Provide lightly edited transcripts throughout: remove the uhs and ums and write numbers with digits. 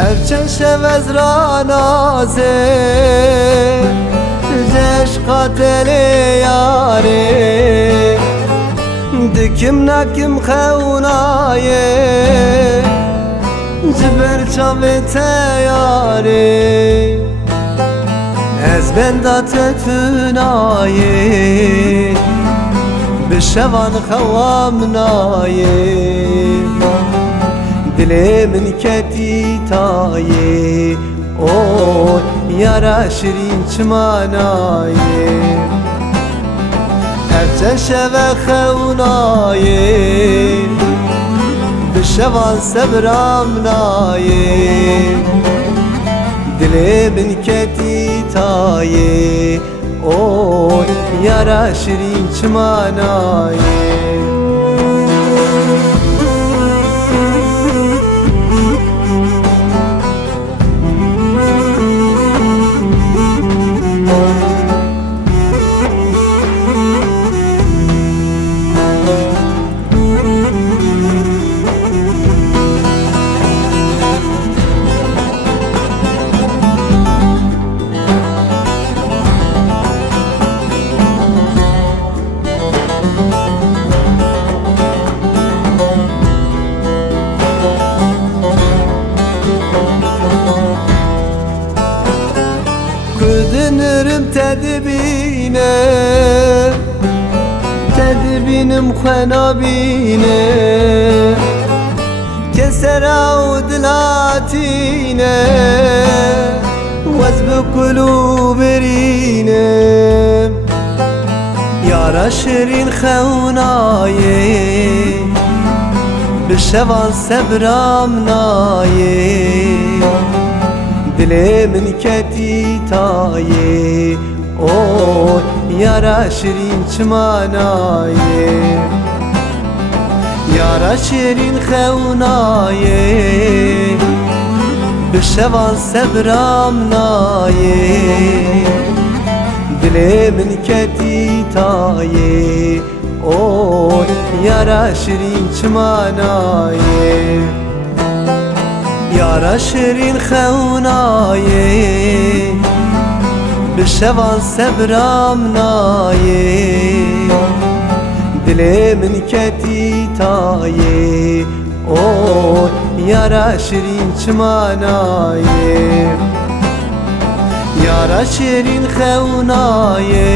Erçen şevez ranaze Ceşkat ele yare Dikim nakim xevnaye Ciber çave teyare Ez benda tetünaye Bişevan xevamnaye Dile min keti taye Oy yara şirin çmanaye Erçen şeve xevnaye Bişevan sebramnaye Dile min keti taye Oy yara şirin çmanaye Dönürüm tedbine Tedbinim xenabine Keser avdlatine Vazb kuluberine Yara şirin xevnaye Bişevan sebramnaye Dile min keti taye Oy yara şirin çmanaye Yara şirin xevnaye Bişevan sebramnaye Dile min keti taye Oy yara şirin çmanaye Yara şirin xevnaye Bişevan sebramnaye Dile min keti taye Oy yara şirin çmanaye Yara şirin xevnaye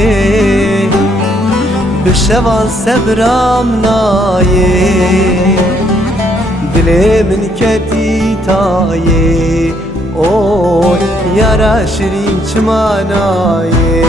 Bişevan sebramnaye Dile min keti taye Oy yara şirin çmanaye